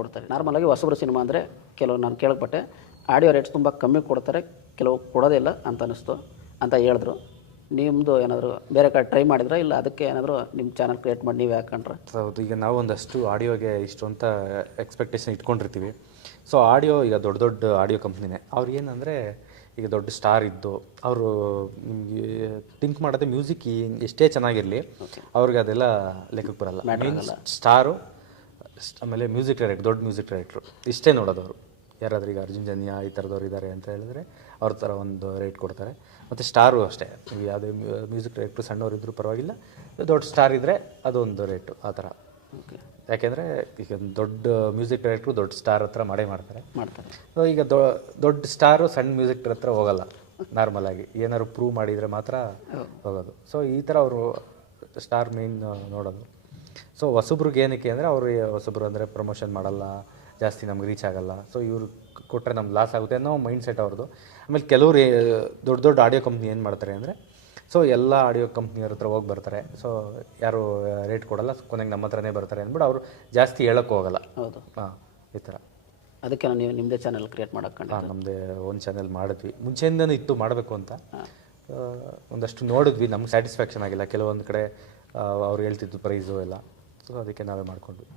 ಕೊಡ್ತಾರೆ. ನಾರ್ಮಲಾಗಿ ಹೊಸಬ್ರು ಸಿನಿಮಾ ಅಂದರೆ ಕೆಲವು ನಾನು ಕೇಳಲ್ಪಟ್ಟೆ ಆಡಿಯೋ ರೇಟ್ಸ್ ತುಂಬ ಕಮ್ಮಿ ಕೊಡ್ತಾರೆ, ಕೆಲವು ಕೊಡೋದಿಲ್ಲ ಅಂತ ಅನ್ನಿಸ್ತು ಅಂತ ಹೇಳಿದ್ರು. ನಿಮ್ಮದು ಏನಾದರೂ ಬೇರೆ ಕಡೆ ಟ್ರೈ ಮಾಡಿದ್ರೆ ಇಲ್ಲ ಅದಕ್ಕೆ ಏನಾದರೂ ನಿಮ್ಮ ಚಾನಲ್ ಕ್ರಿಯೇಟ್ ಮಾಡಿ ನೀವು ಹಾಕೊಂಡ್ರೆ? ಹೌದು, ಈಗ ನಾವು ಒಂದಷ್ಟು ಆಡಿಯೋಗೆ ಇಷ್ಟು ಅಂತ ಎಕ್ಸ್ಪೆಕ್ಟೇಷನ್ ಇಟ್ಕೊಂಡಿರ್ತೀವಿ. ಸೊ ಆಡಿಯೋ ಈಗ ದೊಡ್ಡ ದೊಡ್ಡ ಆಡಿಯೋ ಕಂಪ್ನಿನೇ ಅವ್ರು ಏನಂದರೆ ಈಗ ದೊಡ್ಡ ಸ್ಟಾರ್ ಇದ್ದು ಅವರು ನಿಮಗೆ ಥಿಂಕ್ ಮಾಡೋದೇ ಮ್ಯೂಸಿಕ್ ಎಷ್ಟೇ ಚೆನ್ನಾಗಿರಲಿ ಅವ್ರಿಗೆ ಅದೆಲ್ಲ ಲೆಕ್ಕಕ್ಕೆ ಬರಲ್ಲ. ಮೇನ್ ಸ್ಟಾರು, ಆಮೇಲೆ ಮ್ಯೂಸಿಕ್ ಡೈರೆಕ್ಟರ್, ದೊಡ್ಡ ಮ್ಯೂಸಿಕ್ ಡೈರೆಕ್ಟ್ರು ಇಷ್ಟೇ ನೋಡೋದು ಅವರು. ಯಾರಾದ್ರೂ ಈಗ ಅರ್ಜುನ್ ಜನ್ಯ ಈ ಥರದವ್ರು ಇದ್ದಾರೆ ಅಂತ ಹೇಳಿದ್ರೆ ಅವ್ರ ಥರ ಒಂದು ರೇಟ್ ಕೊಡ್ತಾರೆ. ಮತ್ತು ಸ್ಟಾರು ಅಷ್ಟೇ, ಈಗ ಯಾವುದೇ ಮ್ಯೂಸಿಕ್ ಡೈರೆಕ್ಟ್ರು ಸಣ್ಣವ್ರು ಇದ್ದರೂ ಪರವಾಗಿಲ್ಲ, ದೊಡ್ಡ ಸ್ಟಾರ್ ಇದ್ದರೆ ಅದೊಂದು ರೇಟು ಆ ಥರ. ಯಾಕೆಂದರೆ ಈಗ ದೊಡ್ಡ ಮ್ಯೂಸಿಕ್ ಡೈರೆಕ್ಟ್ರು ದೊಡ್ಡ ಸ್ಟಾರ್ ಹತ್ರ ಮಾಡ್ತಾರೆ. ಸೊ ಈಗ ದೊಡ್ಡ ಸ್ಟಾರು ಸಣ್ಣ ಮ್ಯೂಸಿಕ್ ಹತ್ರ ಹೋಗಲ್ಲ, ನಾರ್ಮಲಾಗಿ ಏನಾದ್ರು ಪ್ರೂವ್ ಮಾಡಿದರೆ ಮಾತ್ರ ಹೋಗೋದು. ಸೊ ಈ ಥರ ಅವರು ಸ್ಟಾರ್ ಮೇನ್ ನೋಡೋದು. ಸೊ ಹೊಸಬ್ರಿಗೆ ಏನಕ್ಕೆ ಅಂದರೆ ಅವರು ಹೊಸಬ್ರು ಅಂದರೆ ಪ್ರಮೋಷನ್ ಮಾಡಲ್ಲ, ಜಾಸ್ತಿ ನಮ್ಗೆ ರೀಚ್ ಆಗಲ್ಲ, ಸೊ ಇವ್ರು ಕೊಟ್ಟರೆ ನಮ್ಗೆ ಲಾಸ್ ಆಗುತ್ತೆ ಅನ್ನೋ ಮೈಂಡ್ ಸೆಟ್ ಅವ್ರದ್ದು. ಆಮೇಲೆ ಕೆಲವರು ದೊಡ್ಡ ದೊಡ್ಡ ಆಡಿಯೋ ಕಂಪ್ನಿ ಏನು ಮಾಡ್ತಾರೆ ಅಂದರೆ ಸೊ ಎಲ್ಲ ಆಡಿಯೋ ಕಂಪ್ನಿಯವ್ರ ಹತ್ರ ಹೋಗಿ ಬರ್ತಾರೆ. ಸೊ ಯಾರು ರೇಟ್ ಕೊಡಲ್ಲ, ಕೊನೆಗೆ ನಮ್ಮ ಹತ್ರನೇ ಬರ್ತಾರೆ ಅಂದ್ಬಿಟ್ಟು ಅವರು ಜಾಸ್ತಿ ಹೇಳೋಕ್ಕೆ ಹೋಗಲ್ಲ. ಹೌದು, ಹಾಂ, ಈ ಥರ. ಅದಕ್ಕೆ ನೀವು ನಿಮ್ಮದೇ ಚಾನಲ್ ಕ್ರಿಯೇಟ್ ಮಾಡೋಕ್ಕೆ? ಹಾಂ, ನಮ್ಮದೇ ಒಂದು ಚಾನಲ್ ಮಾಡಿದ್ವಿ, ಮುಂಚೆಯಿಂದನೂ ಇತ್ತು ಮಾಡಬೇಕು ಅಂತ. ಒಂದಷ್ಟು ನೋಡಿದ್ವಿ, ನಮ್ಗೆ ಸ್ಯಾಟಿಸ್ಫ್ಯಾಕ್ಷನ್ ಆಗಿಲ್ಲ. ಕೆಲವೊಂದು ಕಡೆ ಅವ್ರು ಹೇಳ್ತಿದ್ದು ಪ್ರೈಸು ಎಲ್ಲ, ಸೊ ಅದಕ್ಕೆ ನಾವೇ ಮಾಡಿಕೊಂಡ್ವಿ.